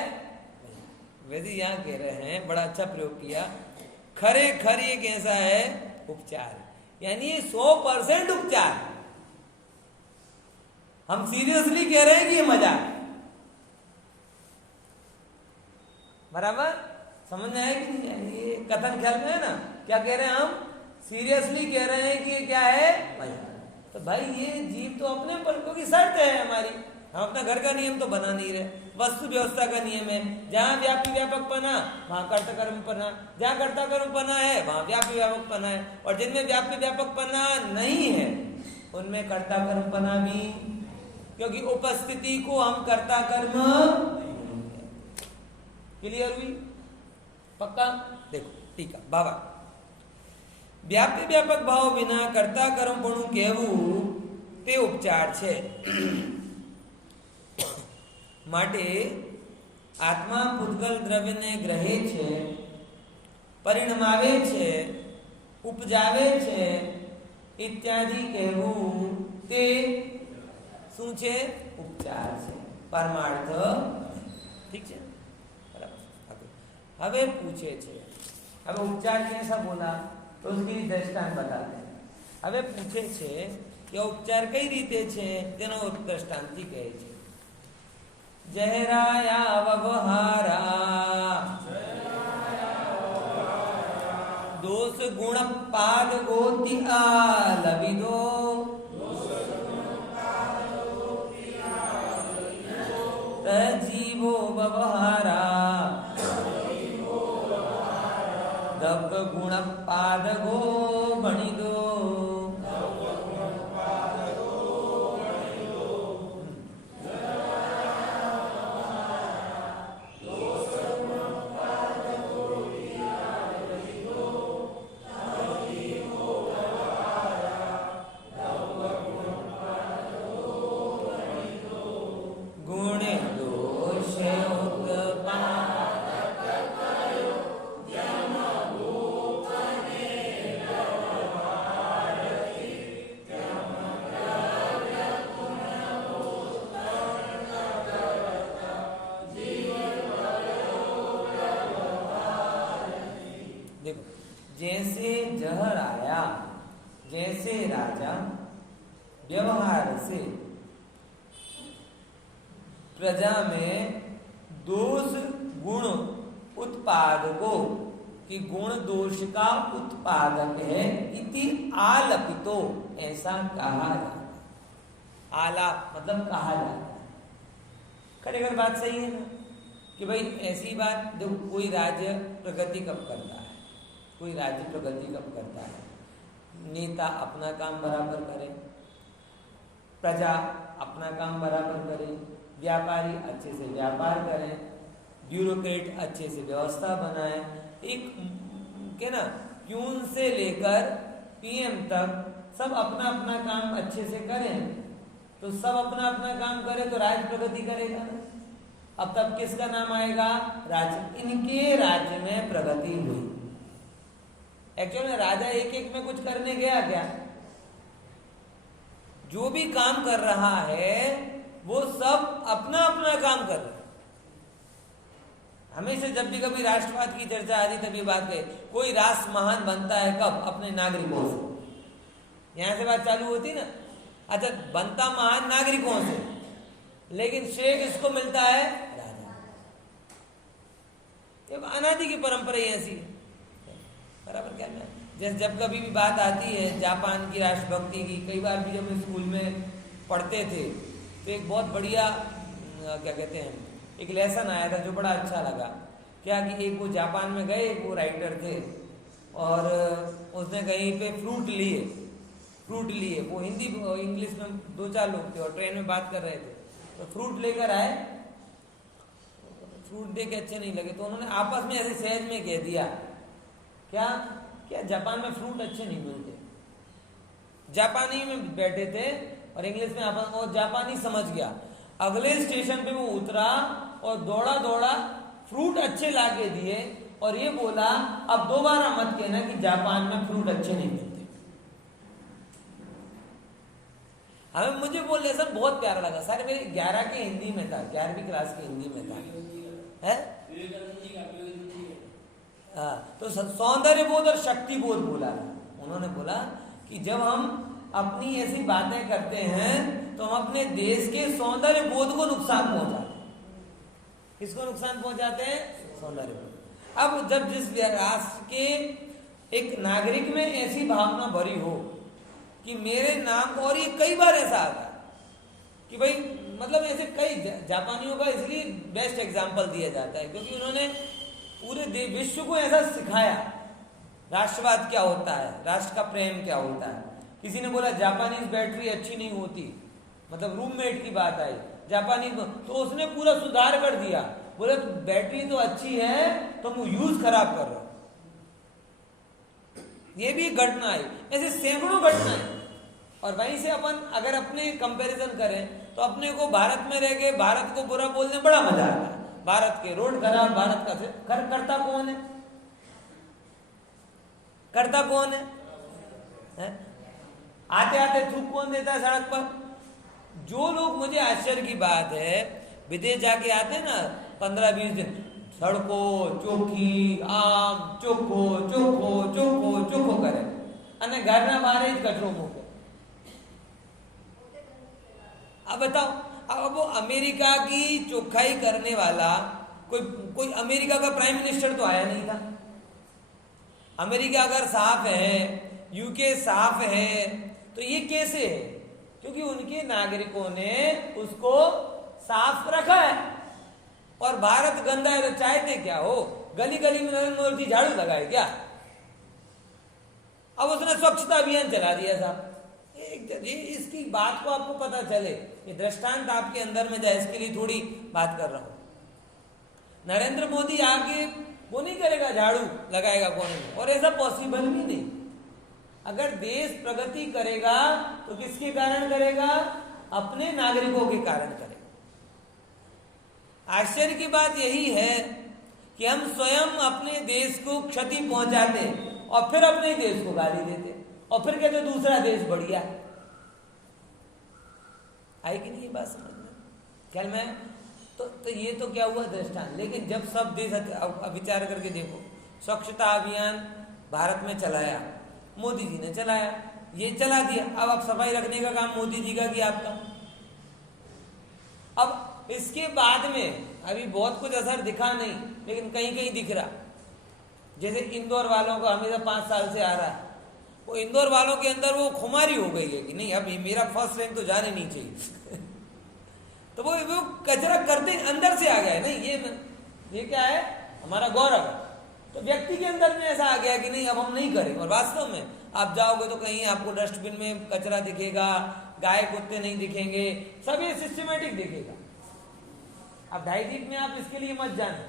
वैसे यहाँ कह रहे हैं, बड़ा अच्छा प्रयोग किया, खरे खर ये कैसा है? उपचार, यानी 100% उपचार। हम सीरियसली कह रहे हैं कि ये मजाक। बराबर समझ में आया कि नहीं? ये कथन ख्याल में है ना? क्या कह रहे हैं हम? सीरियसली कह रहे हैं कि ये क्या है? मजाक। तो भाई ये जीव तो अपने पर, क्योंकि शर्त है हमारी, हम अपना घर का नियम तो बना नहीं रहे, वस्तु व्यवस्था का नियम है। जहां व्यापी व्यापक पना वहां कर्ता कर्म पना, जहां कर्ता कर्म पना है वहां व्यापी व्यापक पना है, और जिनमें व्यापी व्यापक पना नहीं है उनमें कर्ता कर्म पना भी, क्योंकि उपस्थिति को हम कर्ता कर्म। क्लियर हुई? पक्का? देखो ठीक है बाबा, व्यापी व्यापक भाव विना कर्ता कर्म पण कहेवू ते उपचार छे। માટે આત્મા પૂતગલ દ્રવ્યને ગ્રહે છે, પરિણમાવે છે, ઉપજાવે છે ઇત્યાદि કહેવું તે શું છે? ઉપચાર છે, પરમાર્થ। ઠીક છે, બરાબર। હવે પૂછે છે, હવે ઉપચાર कैसा बोला तो उसकी दृष्टांत बताते हैं। હવે પૂછે છે કે ઉપચાર કઈ રીતે છે તેનો દ્રષ્ટાંતથી કહે છે। जहराया व्यवहारा दोष गुण पाद गोति आलविदो जीवो व्यवहारा दग्ध गुण पाद गो बणिदो। जैसे जहर आया, जैसे राजा व्यवहार से प्रजा में दोष गुण उत्पादको कि गुण दोष का उत्पादक है इति आलपितो, ऐसा कहा जाता है। आलाप मतलब कहा जाता है। खरेखर बात सही है ना कि भाई ऐसी बात, जो कोई राज्य प्रगति कब करता है, कोई राज्य प्रगति कब करता है? नेता अपना काम बराबर करे, प्रजा अपना काम बराबर करे, व्यापारी अच्छे से व्यापार करें, ब्यूरोक्रेट अच्छे से व्यवस्था बनाए, एक के ना प्यून से लेकर पीएम तक सब अपना अपना काम अच्छे से करें, तो सब अपना अपना काम करे तो राज्य प्रगति करेगा ना। अब तब किसका नाम आएगा? राज्य। इनके राज्य में प्रगति हुई। एक्चुअली में राजा एक एक में कुछ करने गया क्या? जो भी काम कर रहा है वो सब अपना अपना काम कर रहे हैं। हमेशा जब भी कभी राष्ट्रवाद की चर्चा आती तभी बात कहे, कोई राष्ट्र महान बनता है कब? अपने नागरिकों से। यहां से बात चालू होती ना। अच्छा, बनता महान नागरिकों से, लेकिन श्रेय किसको मिलता है? राजा। ये अनादि की परंपरा ही ऐसी है, बराबर क्या है। जैसे जब कभी भी बात आती है जापान की राष्ट्रभक्ति की, कई बार भी जब हम स्कूल में पढ़ते थे तो एक बहुत बढ़िया क्या कहते हैं, एक लेसन आया था जो बड़ा अच्छा लगा। क्या कि एक वो जापान में गए, एक वो राइटर थे और उसने कहीं पे फ्रूट लिए, वो हिंदी इंग्लिश में 2-4 लोग थे और ट्रेन में बात कर रहे थे, तो फ्रूट लेकर आए, फ्रूट देख के अच्छे नहीं लगे तो उन्होंने आपस में ऐसे सहज में कह दिया, क्या जापान में फ्रूट अच्छे नहीं मिलते। जापानी में बैठे थे और इंग्लिश में अपन और जापानी समझ गया। अगले स्टेशन पे वो उतरा और दौड़ा दौड़ा फ्रूट अच्छे लाके दिए और ये बोला अब दोबारा मत कहना कि जापान में फ्रूट अच्छे नहीं मिलते। हमें मुझे बोले सर बहुत प्यारा लगा। सर मेरे 11 के हिंदी में था, 11वीं क्लास की हिंदी में था, है तो सौंदर्य बोध और शक्ति बोध बोला। उन्होंने बोला कि जब हम अपनी ऐसी बातें करते हैं तो हम अपने देश के सौंदर्य बोध को नुकसान पहुंचाते हैं। किसको नुकसान पहुंचाते हैं? सौंदर्य बोध। अब जब जिस राष्ट्र के एक नागरिक में ऐसी भावना भरी हो कि मेरे नाम, और ये कई बार ऐसा आता है कि भाई मतलब ऐसे कई जापानियों का इसलिए बेस्ट एग्जाम्पल दिया जाता है क्योंकि उन्होंने पूरे विश्व को ऐसा सिखाया राष्ट्रवाद क्या होता है, राष्ट्र का प्रेम क्या होता है। किसी ने बोला जापानीज बैटरी अच्छी नहीं होती, मतलब रूममेट की बात आई जापानी, तो उसने पूरा सुधार कर दिया, बोले तो बैटरी तो अच्छी है तुम यूज खराब कर रहे हो। ये भी घटना आई, ऐसे सैकड़ों घटनाएं। और वहीं से अपन अगर अपने कंपैरिजन करें तो अपने को भारत में रह के भारत को बुरा बोलने बड़ा मजा आता है। भारत के रोड खराब, भारत का करता कौन है? करता कौन है? आते आते थूक कौन देता है सड़क पर? जो लोग, मुझे आश्चर्य की बात है, विदेश जाके आते हैं ना 15-20 दिन, सड़कों चौकी आम चोखो चोखो चोखो चोखो करे અને ઘરના બહાર જ કચરો મૂકે। अब बताओ, अब वो अमेरिका की चौखाई करने वाला कोई अमेरिका का प्राइम मिनिस्टर तो आया नहीं था। अमेरिका अगर साफ है, यूके साफ है, तो ये कैसे है? क्योंकि उनके नागरिकों ने उसको साफ रखा है। और भारत गंदा है तो चाहते क्या हो? गली गली में नरेंद्र मोदी झाड़ू लगाए क्या? अब उसने स्वच्छता अभियान चला दिया साहब। इसकी बात को आपको पता चले, ये दृष्टांत आपके अंदर में जाए, इसके लिए थोड़ी बात कर रहा हूं। नरेंद्र मोदी आके वो नहीं करेगा झाड़ू लगाएगा कोने में, और ऐसा पॉसिबल भी नहीं। अगर देश प्रगति करेगा तो किसके कारण करेगा? अपने नागरिकों के कारण करेगा। आश्चर्य की बात यही है कि हम स्वयं अपने देश को क्षति पहुंचाते और फिर अपने देश को गाली देते और फिर कहते दूसरा देश बढ़िया। आई कि नहीं ये बात समझ में? ख्याल में तो ये तो क्या हुआ दृष्टांत। लेकिन जब सब देश, विचार करके देखो, स्वच्छता अभियान भारत में चलाया, मोदी जी ने चलाया, ये चला दिया। अब आप सफाई रखने का काम मोदी जी का किया आपका। अब इसके बाद में अभी बहुत कुछ असर दिखा नहीं, लेकिन कहीं कहीं दिख रहा। जैसे इंदौर वालों का हमेशा 5 साल से आ रहा है, वो इंदौर वालों के अंदर वो खुमारी हो गई है कि नहीं अब मेरा फर्स्ट रैंक तो जाने नहीं चाहिए। तो वो कचरा करते अंदर से आ गया है, नहीं ये क्या है? हमारा गौरव। तो व्यक्ति के अंदर में ऐसा आ गया कि नहीं अब हम नहीं करें। और वास्तव में आप जाओगे तो कहीं आपको डस्टबिन में कचरा दिखेगा, गाय कुत्ते नहीं दिखेंगे, सब ये सिस्टमेटिक दिखेगा। अब 2.5 में आप इसके लिए मत जाना,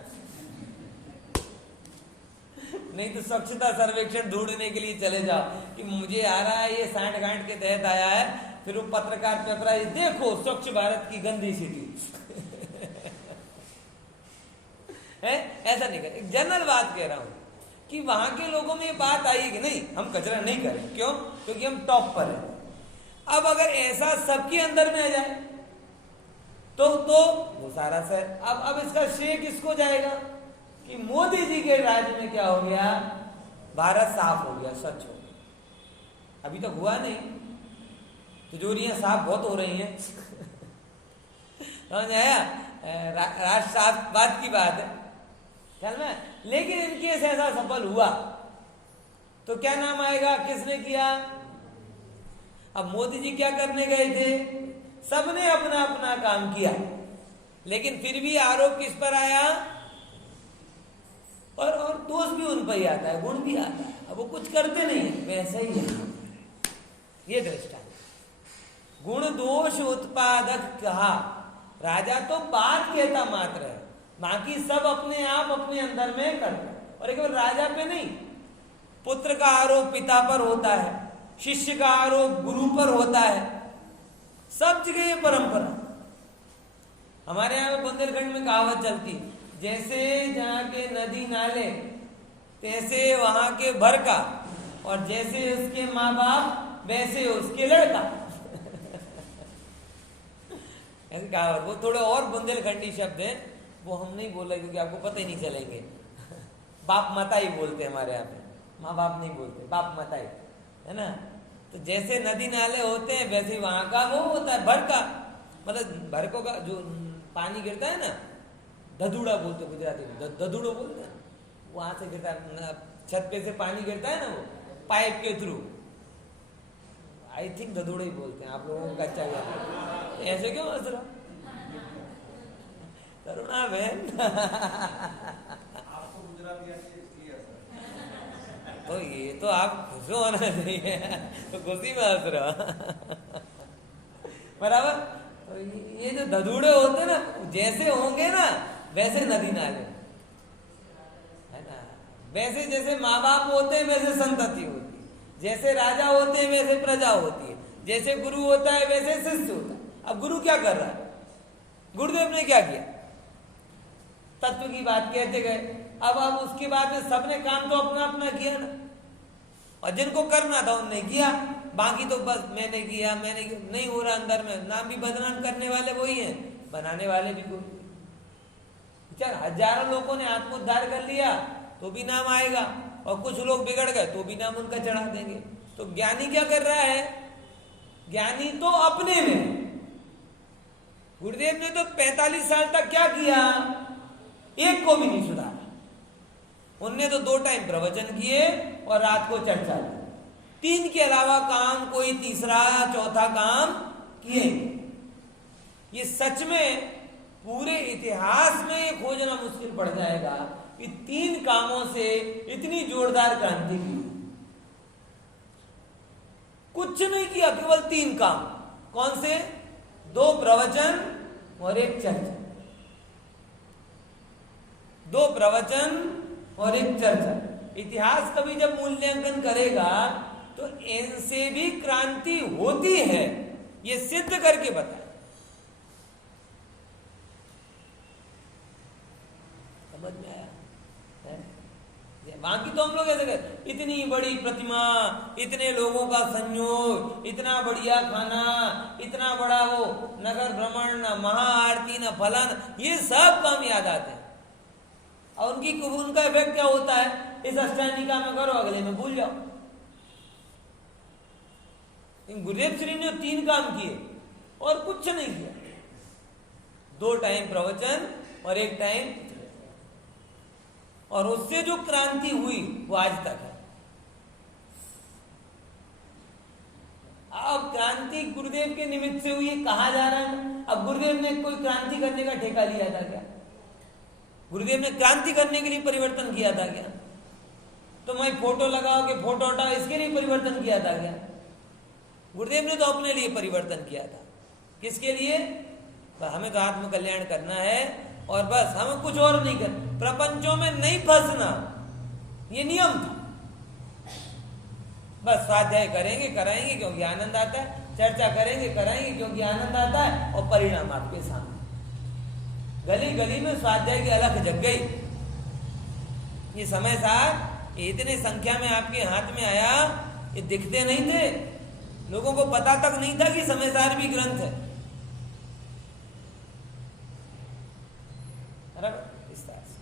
नहीं तो स्वच्छता सर्वेक्षण ढूंढने के लिए चले जाओ कि मुझे आ रहा है, ये 60 गांठ के तहत आया है, फिर वो पत्रकार पेपर है, देखो स्वच्छ भारत की गंदी सिटी है। ऐसा नहीं कर, एक जनरल बात कह रहा हूं कि वहां के लोगों में ये बात आई कि नहीं हम कचरा नहीं करें। क्यों? क्योंकि हम टॉप पर हैं। अब अगर ऐसा सबके अंदर में आ जाए तो वो सारा सर, अब इसका श्रेय किसको जाएगा कि मोदी जी के राज्य में क्या हो गया? भारत साफ हो गया, स्वच्छ हो गया। अभी तक हुआ नहीं, तिजोरियां साफ बहुत हो रही हैं। समझ आया? राष्ट्र साफ बात की बात है, ख्याल में। लेकिन इनके ऐसा सफल हुआ तो क्या नाम आएगा? किसने किया? अब मोदी जी क्या करने गए थे? सबने अपना अपना काम किया, लेकिन फिर भी आरोप किस पर आया? और दोष भी उन पर ही आता है, गुण भी आता है। अब वो कुछ करते नहीं, वैसा ही है। ये दृष्टांत गुण दोष उत्पादक कहा। राजा तो बात कहता मात्र है, बाकी सब अपने आप अपने अंदर में करता है। और केवल राजा पे नहीं, पुत्र का आरोप पिता पर होता है, शिष्य का आरोप गुरु पर होता है, सब जगह ये परंपरा। हमारे यहाँ बुंदेलखंड में कहावत चलती है, जैसे जहाँ के नदी नाले तैसे वहां के भर का, और जैसे उसके माँ बाप वैसे उसके लड़का। ऐसे कहावत, वो थोड़े और बुंदेलखंडी शब्द हैं, वो हम नहीं बोल रहे क्योंकि आपको पता ही नहीं चलेंगे। बाप मताई बोलते हैं हमारे यहाँ पे, माँ बाप नहीं बोलते, बाप मताई, है ना। तो जैसे नदी नाले होते हैं वैसे ही वहां का वो होता है भर का, मतलब भरकों का जो पानी गिरता है ना, धधुड़ा बोलते गुजराती में, धधुड़ो बोलते हैं, वहां से गिरता है, छत पे से पानी गिरता है ना वो पाइप के थ्रू, आई थिंक धधुड़ा ही बोलते हैं, आप लोगों को अच्छा लगा। ऐसे क्यों हंस रहा करुणा बहन? आपको गुजराती आती है तो ये तो आप खुश होना चाहिए, तो खुशी में हंस रहा। बराबर। तो ये जो धधुड़े होते ना, जैसे होंगे ना वैसे नदी नाले, है ना। वैसे जैसे माँ बाप होते हैं वैसे संतति होती है, जैसे राजा होते हैं वैसे प्रजा होती है, जैसे गुरु होता है वैसे शिष्य होता है। अब गुरु क्या कर रहा है? गुरुदेव ने क्या किया? तत्व की बात कहते गए। अब उसके बाद में सबने काम तो अपना अपना किया ना, और जिनको करना था उनने किया, बाकी तो बस मैंने किया नहीं हो रहा। अंदर में नाम भी बदनाम करने वाले वही हैं, बनाने वाले भी कोई। चल हजारों लोगों ने आत्मोद्धार कर लिया तो भी नाम आएगा, और कुछ लोग बिगड़ गए तो भी नाम उनका चढ़ा देंगे। तो ज्ञानी क्या कर रहा है? ज्ञानी तो अपने में। गुरुदेव ने तो 45 साल तक क्या किया? एक को भी नहीं सुधारा। उनने तो 2 टाइम प्रवचन किए और रात को चर्चा की, 3 के अलावा काम कोई तीसरा चौथा काम किए। ये सच में पूरे इतिहास में ये खोजना मुश्किल पड़ जाएगा कि 3 कामों से इतनी जोरदार क्रांति की। कुछ नहीं किया, केवल 3 काम। कौन से? 2 प्रवचन और 1 चर्चा। 2 प्रवचन और 1 चर्चा। इतिहास कभी जब मूल्यांकन करेगा तो इनसे भी क्रांति होती है, ये सिद्ध करके बताए। समझ में आया? बाकी तो हम लोग ऐसे कहते, इतनी बड़ी प्रतिमा, इतने लोगों का संयोग, इतना बढ़िया खाना, इतना बड़ा वो नगर भ्रमण, न महाआरती, न फलन, ये सब काम याद आते हैं। और उनका इफेक्ट क्या होता है? इस अष्टांगिका में करो, अगले में भूल जाओ। गुरुदेव श्री ने 3 काम किए और कुछ नहीं किया। 2 टाइम प्रवचन और 1 टाइम, और उससे जो क्रांति हुई वो आज तक है। अब क्रांति गुरुदेव के निमित्त से हुई, कहा जा रहा है। अब गुरुदेव ने कोई क्रांति करने का ठेका लिया था क्या? गुरुदेव ने क्रांति करने के लिए परिवर्तन किया था क्या? तो मैं फोटो लगाओ कि फोटो हटाओ, इसके लिए परिवर्तन किया था क्या? गुरुदेव ने तो अपने लिए परिवर्तन किया था। किसके लिए? हमें तो आत्म कल्याण करना है और बस, हमें कुछ और नहीं करना, प्रपंचों में नहीं फंसना, ये नियम था। बस स्वाध्याय करेंगे, कराएंगे क्योंकि आनंद आता है, चर्चा करेंगे, कराएंगे क्योंकि आनंद आता है, और परिणाम आपके सामने। गली गली में स्वाध्याय की अलख जग गई। ये समय साथ इतने संख्या में आपके हाथ में आया, ये दिखते नहीं थे, लोगों को पता तक नहीं था कि समय सार भी ग्रंथ है। बराबर, इस तरह से